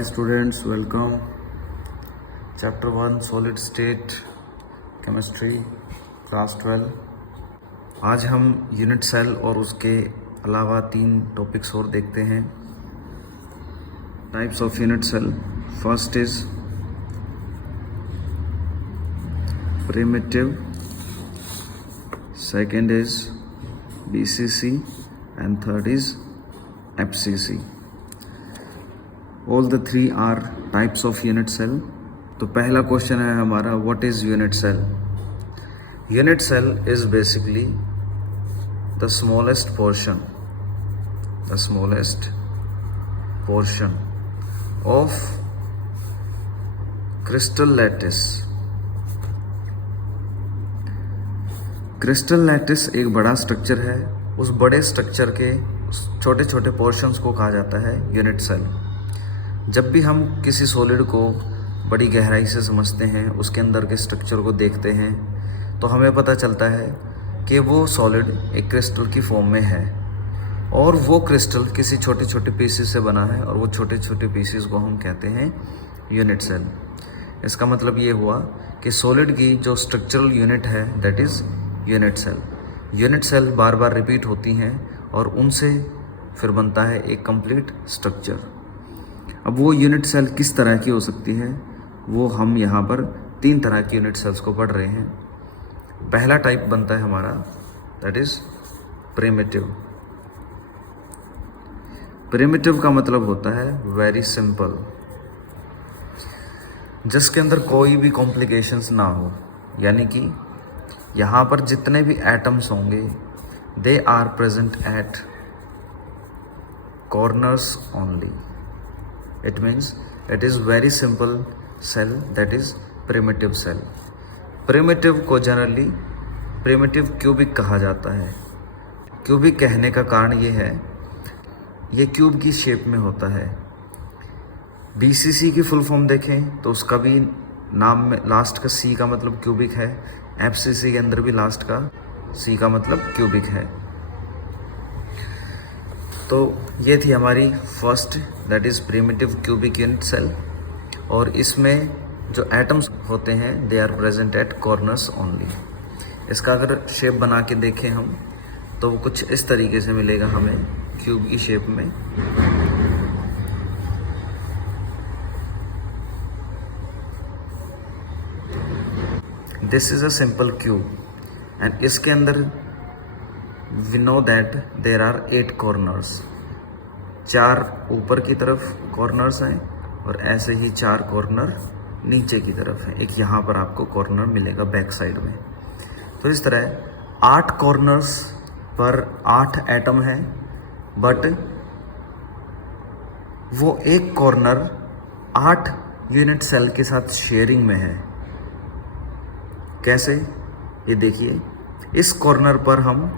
Hi students, welcome. Chapter 1 Solid State Chemistry Class 12. आज हम unit cell और उसके अलावा 3 टॉपिक्स और देखते हैं. Types of unit cell. First is primitive, second is BCC and third is FCC. All the three are types of unit cell. तो पहला क्वेश्चन है हमारा, what is unit cell? Unit cell is basically the smallest portion of crystal lattice. Crystal lattice एक बड़ा structure है. उस बड़े structure के छोटे छोटे पोर्शंस को कहा जाता है यूनिट सेल. जब भी हम किसी सॉलिड को बड़ी गहराई से समझते हैं, उसके अंदर के स्ट्रक्चर को देखते हैं, तो हमें पता चलता है कि वो सॉलिड एक क्रिस्टल की फॉर्म में है और वो क्रिस्टल किसी छोटे छोटे पीसेस से बना है और वो छोटे छोटे पीसेस को हम कहते हैं यूनिट सेल. इसका मतलब ये हुआ कि सॉलिड की जो स्ट्रक्चरल यूनिट है that is unit cell. Unit cell बार बार रिपीट होती हैं और उनसे फिर बनता है एक कंप्लीट स्ट्रक्चर. अब वो यूनिट सेल किस तरह की हो सकती है, वो हम यहाँ पर 3 तरह की यूनिट सेल्स को पढ़ रहे हैं. पहला टाइप बनता है हमारा दैट इज प्रिमिटिव. प्रिमिटिव का मतलब होता है वेरी सिंपल, जिसके अंदर कोई भी कॉम्प्लिकेशंस ना हो. यानी कि यहाँ पर जितने भी एटम्स होंगे they are present at corners only. It means it is very simple cell, that is primitive cell. Primitive को जनरली primitive क्यूबिक कहा जाता है. क्यूबिक कहने का कारण ये है, ये क्यूब की शेप में होता है. BCC की फुल फॉर्म देखें तो उसका भी नाम में लास्ट का C का मतलब क्यूबिक है. FCC के अंदर भी लास्ट का C का मतलब क्यूबिक है. तो ये थी हमारी first that is primitive cubic unit cell. और इसमें जो एटम्स होते हैं they are present at corners only. इसका अगर शेप बना के देखें हम तो वो कुछ इस तरीके से मिलेगा हमें क्यूब की शेप में. This is a simple cube and इसके अंदर we know that there are 8 corners. 4 ऊपर की तरफ कॉर्नर्स हैं और ऐसे ही 4 कॉर्नर नीचे की तरफ हैं. एक यहाँ पर आपको कॉर्नर मिलेगा बैक साइड में. तो इस तरह 8 कॉर्नर्स पर 8 एटम हैं, बट वो एक कॉर्नर 8 यूनिट सेल के साथ शेयरिंग में है. कैसे, ये देखिए. इस कॉर्नर पर हम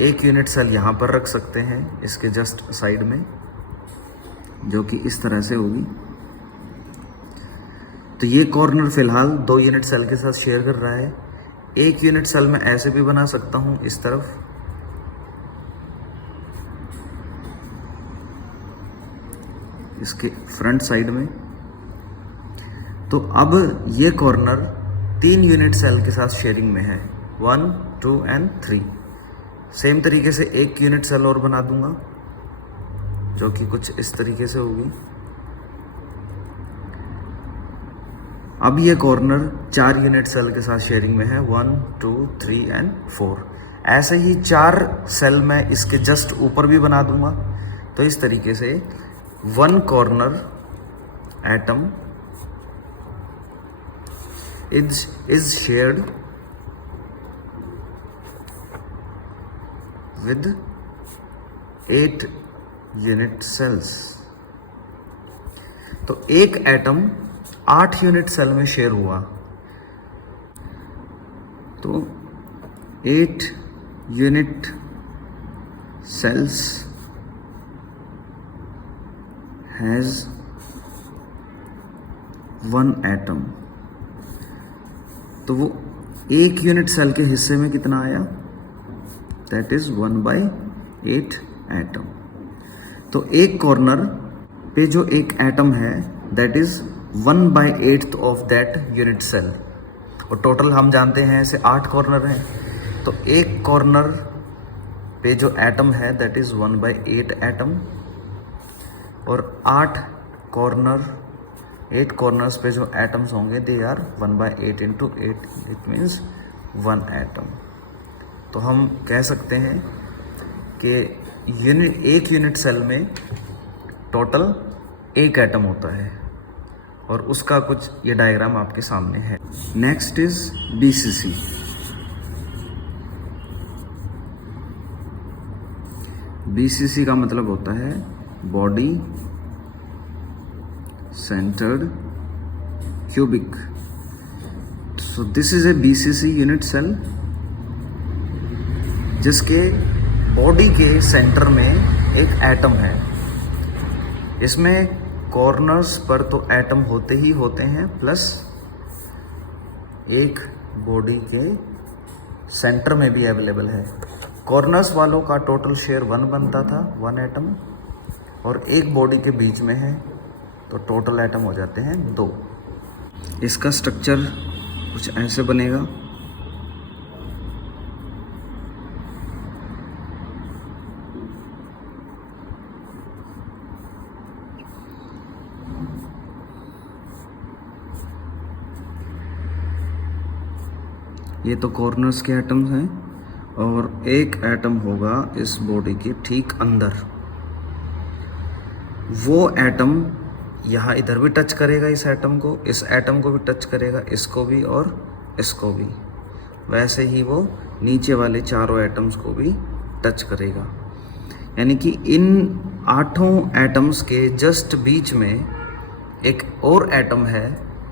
एक यूनिट सेल यहाँ पर रख सकते हैं इसके जस्ट साइड में, जो कि इस तरह से होगी. तो ये कॉर्नर फिलहाल 2 यूनिट सेल के साथ शेयर कर रहा है. एक यूनिट सेल में ऐसे भी बना सकता हूँ इस तरफ, इसके फ्रंट साइड में. तो अब ये कॉर्नर 3 यूनिट सेल के साथ शेयरिंग में है, 1, 2 and 3. सेम तरीके से एक यूनिट सेल और बना दूंगा जो कि कुछ इस तरीके से होगी. अब ये कॉर्नर 4 यूनिट सेल के साथ शेयरिंग में है, 1, 2, 3 and 4. ऐसे ही 4 सेल मैं इसके जस्ट ऊपर भी बना दूंगा. तो इस तरीके से 1 corner atom is shared with 8 unit cells. तो एक एटम 8 यूनिट सेल में शेयर हुआ. तो 8 यूनिट सेल्स हैज 1 एटम. तो वो एक यूनिट सेल के हिस्से में कितना आया, दैट इज 1/8 एटम. तो एक कॉर्नर पे जो एक एटम है that is 1/8 of that unit cell, और टोटल हम जानते हैं ऐसे 8 कॉर्नर हैं, तो एक कॉर्नर पे जो एटम है दैट इज 1/8 एटम, और 8 कॉर्नर्स पे जो एटम्स होंगे they are 1/8 into 8, it means 1 atom. तो हम कह सकते हैं कि एक यूनिट सेल में टोटल एक एटम होता है, और उसका कुछ ये डायग्राम आपके सामने है। Next is BCC। BCC का मतलब होता है body centered cubic. So this is a BCC unit cell, जिसके बॉडी के सेंटर में एक एटम है। इसमें कॉर्नर्स पर तो एटम होते ही होते हैं, प्लस एक बॉडी के सेंटर में भी अवेलेबल है। कॉर्नर्स वालों का टोटल शेयर 1 बनता था, 1 एटम, और एक बॉडी के बीच में है तो टोटल एटम हो जाते हैं 2। इसका स्ट्रक्चर कुछ ऐसे बनेगा। ये तो कॉर्नर्स के एटम्स हैं, और एक एटम होगा इस बॉडी के ठीक अंदर। वो एटम यहाँ इधर भी टच करेगा इस एटम को, इस एटम को भी टच करेगा, इसको भी और इसको भी। वैसे ही वो नीचे वाले चारों एटम्स को भी टच करेगा। यानी कि इन 8 एटम्स के जस्ट बीच में एक और एटम है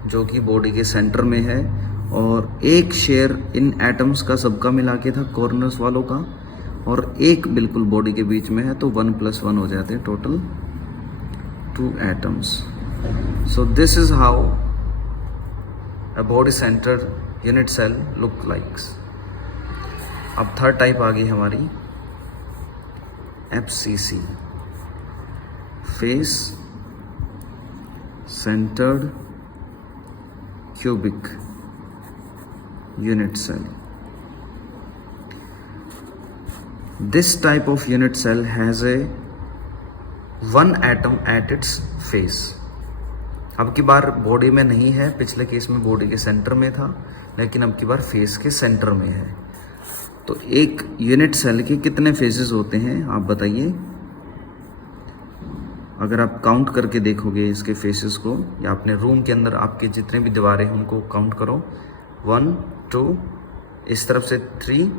जो कि बॉडी के सेंटर में है, और एक शेयर इन एटम्स का सबका मिला के था कॉर्नर्स वालों का, और एक बिल्कुल बॉडी के बीच में है, तो 1 + 1 हो जाते हैं total 2 atoms. So this is how a body centered unit cell look likes. अब थर्ड टाइप आ गई हमारी FCC, face centered cubic unit cell. This type of unit cell has a 1 atom at its face. अब की बार body में नहीं है, पिछले केस में बॉडी के सेंटर में था, लेकिन अब की बार फेस के सेंटर में है। तो एक यूनिट सेल के कितने फेसेस होते हैं आप बताइए। अगर आप काउंट करके देखोगे इसके फेसेस को, या अपने रूम के अंदर आपके जितने भी दीवारें हैं उनको काउंट करो, 1 2, इस तरफ से 3,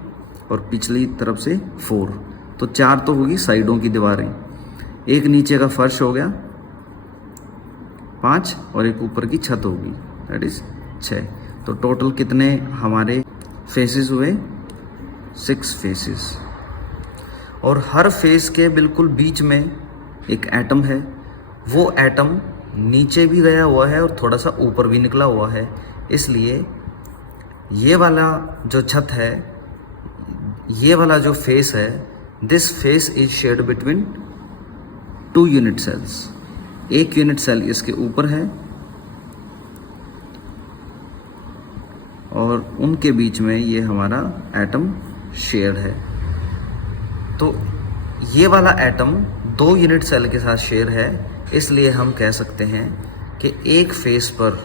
और पिछली तरफ से 4, तो 4 तो होगी साइडों की दीवारें, एक नीचे का फर्श हो गया 5, और एक ऊपर की छत होगी दैट इज 6। तो टोटल कितने हमारे फेसेस हुए? 6 फेसेस। और हर फेस के बिल्कुल बीच में एक एटम है। वो एटम नीचे भी गया हुआ है और थोड़ा सा ऊपर भी निकला हुआ है, इसलिए ये वाला जो छत है, ये वाला जो फेस है, this face is shared between 2 unit cells. एक यूनिट सेल इसके ऊपर है, और उनके बीच में ये हमारा एटम शेयर्ड है। तो ये वाला एटम 2 यूनिट सेल के साथ शेयर है, इसलिए हम कह सकते हैं कि एक फेस पर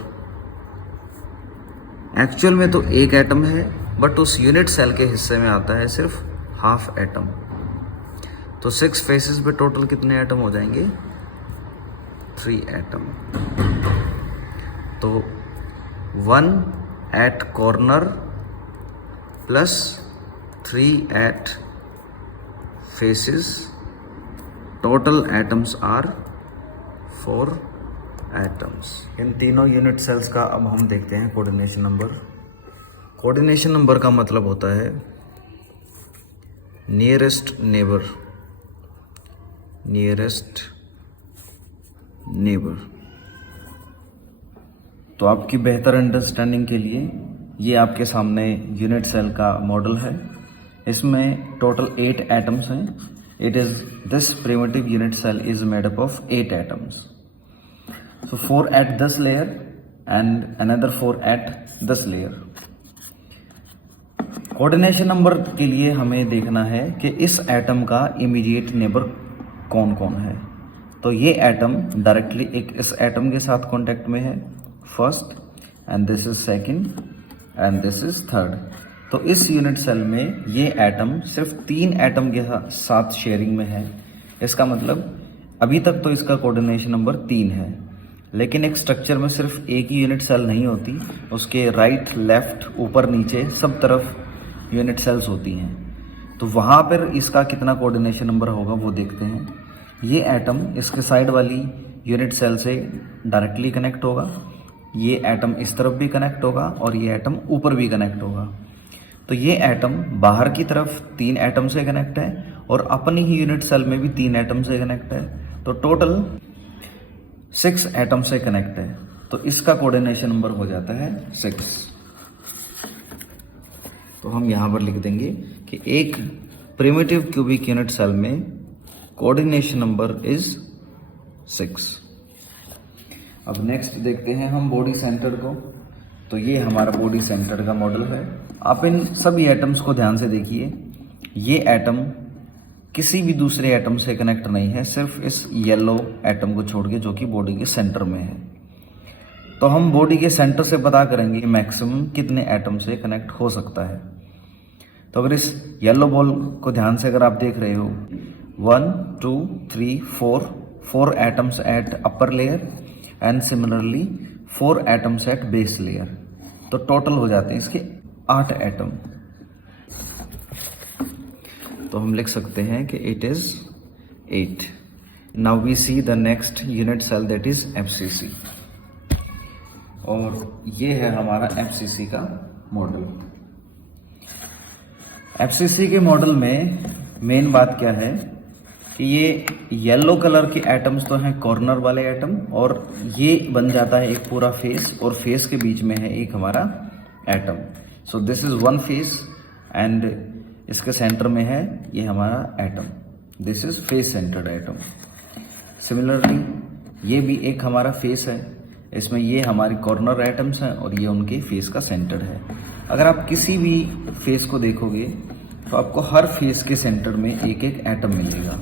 एक्चुअल में तो एक एटम है, बट उस यूनिट सेल के हिस्से में आता है सिर्फ हाफ एटम। तो 6 फेसेस पे टोटल कितने एटम हो जाएंगे? 3 एटम। तो 1 at corner plus 3 at faces, total atoms are 4 atoms. इन तीनों यूनिट सेल्स का अब हम देखते हैं कोऑर्डिनेशन नंबर। कोऑर्डिनेशन नंबर का मतलब होता है नियरेस्ट नेबर, नियरेस्ट नेबर। तो आपकी बेहतर अंडरस्टैंडिंग के लिए ये आपके सामने यूनिट सेल का मॉडल है। इसमें टोटल 8 एटम्स हैं। it is this primitive unit cell is made up of 8 atoms. So 4 at this layer and another 4 at this layer. Coordination number के लिए हमें देखना है कि इस एटम का इमीडिएट नेबर कौन कौन है। तो ये एटम डायरेक्टली एक इस एटम के साथ कांटेक्ट में है, first, and this is second and this is third. तो इस यूनिट सेल में ये एटम सिर्फ 3 एटम के साथ शेयरिंग में है। इसका मतलब अभी तक तो इसका कोऑर्डिनेशन नंबर 3 है, लेकिन एक स्ट्रक्चर में सिर्फ एक ही यूनिट सेल नहीं होती, उसके राइट, लेफ्ट, ऊपर, नीचे सब तरफ यूनिट सेल्स होती हैं। तो वहाँ पर इसका कितना कोऑर्डिनेशन नंबर होगा वो देखते हैं। ये एटम इसके साइड वाली यूनिट सेल से डायरेक्टली कनेक्ट होगा, ये एटम इस तरफ भी कनेक्ट होगा और ये एटम ऊपर भी कनेक्ट होगा। तो ये एटम बाहर की तरफ 3 एटम से कनेक्ट है और अपनी ही यूनिट सेल में भी 3 एटम से कनेक्ट है। तो टोटल 6 एटम से कनेक्ट है। तो इसका कोऑर्डिनेशन नंबर हो जाता है 6। तो हम यहाँ पर लिख देंगे कि एक प्रिमिटिव क्यूबिक यूनिट सेल में कोऑर्डिनेशन नंबर इज 6। अब नेक्स्ट देखते हैं हम बॉडी सेंटर को। तो ये हमारा बॉडी सेंटर का मॉडल है। आप इन सभी एटम्स को ध्यान से देखिए। ये एटम किसी भी दूसरे एटम से कनेक्ट नहीं है, सिर्फ इस येलो एटम को छोड़ के, जो कि बॉडी के सेंटर में है। तो हम बॉडी के सेंटर से पता करेंगे कि मैक्सिमम कितने एटम से कनेक्ट हो सकता है। तो अगर इस येलो बॉल को ध्यान से अगर आप देख रहे हो, 1 2 3 4 atoms at upper layer and similarly 4 atoms at base layer. तो टोटल हो जाते हैं इसके 8 एटम। तो हम लिख सकते हैं कि it is 8। Now we see the next unit cell, that is FCC। और ये है हमारा FCC का मॉडल। FCC के मॉडल में मेन बात क्या है कि ये येलो कलर के एटम्स तो हैं कॉर्नर वाले एटम, और ये बन जाता है एक पूरा फेस, और फेस के बीच में है एक हमारा atom. So this is one face and इसके सेंटर में है ये हमारा atom. This is face centred atom. Similarly ये भी एक हमारा फेस है, इसमें ये हमारी कॉर्नर एटम्स हैं और ये उनके फेस का सेंटर है। अगर आप किसी भी फेस को देखोगे तो आपको हर फेस के सेंटर में एक एक एटम मिलेगा।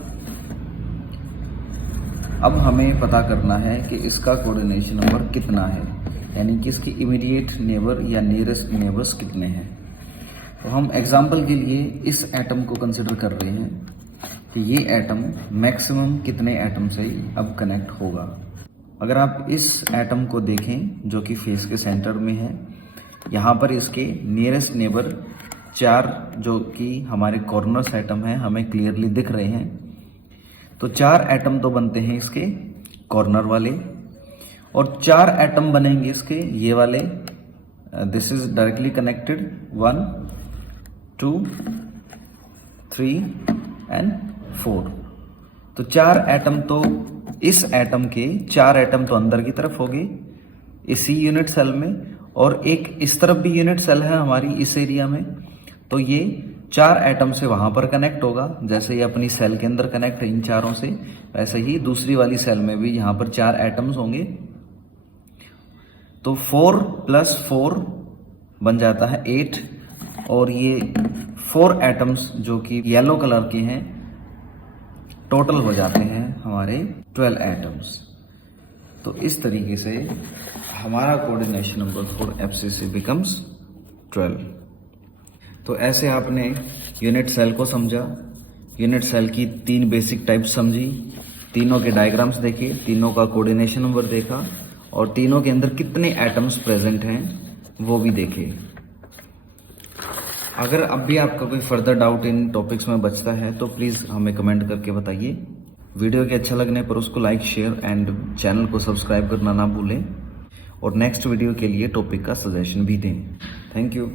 अब हमें पता करना है कि इसका कोऑर्डिनेशन नंबर कितना है, यानी कि इसके इमीडिएट नेबर या नियरेस्ट नेबर्स कितने हैं। तो हम एग्जाम्पल के लिए इस एटम को कंसिडर कर रहे हैं कि ये एटम मैक्सिमम कितने एटम से अब कनेक्ट होगा। अगर आप इस एटम को देखें जो कि फेस के सेंटर में है, यहाँ पर इसके नियरेस्ट नेबर 4 जो कि हमारे कॉर्नर्स एटम हैं हमें क्लियरली दिख रहे हैं। तो 4 एटम तो बनते हैं इसके कॉर्नर वाले, और 4 एटम बनेंगे इसके ये वाले। This is directly connected 1 2 3 and 4। तो 4 एटम तो इस एटम के 4 एटम तो अंदर की तरफ हो गए इसी यूनिट सेल में, और एक इस तरफ भी यूनिट सेल है हमारी इस एरिया में। तो ये 4 एटम से वहां पर कनेक्ट होगा, जैसे ये अपनी सेल के अंदर कनेक्ट है इन चारों से, वैसे ही दूसरी वाली सेल में भी यहाँ पर 4 एटम्स होंगे। तो 4 + 4 बन जाता है 8, और ये 4 एटम्स जो कि येलो कलर के हैं टोटल हो जाते हैं हमारे 12 एटम्स। तो इस तरीके से हमारा coordination number for FCC becomes 12। तो ऐसे आपने यूनिट सेल को समझा, यूनिट सेल की 3 बेसिक टाइप्स समझी, तीनों के डायग्राम्स देखे, तीनों का कोऑर्डिनेशन नंबर देखा, और तीनों के अंदर कितने एटम्स प्रेजेंट हैं वो भी देखे। अगर अब भी आपका कोई फर्दर डाउट इन टॉपिक्स में बचता है तो प्लीज़ हमें कमेंट करके बताइए। वीडियो के अच्छा लगने पर उसको लाइक, शेयर एंड चैनल को सब्सक्राइब करना ना भूलें, और नेक्स्ट वीडियो के लिए टॉपिक का सजेशन भी दें। Thank you.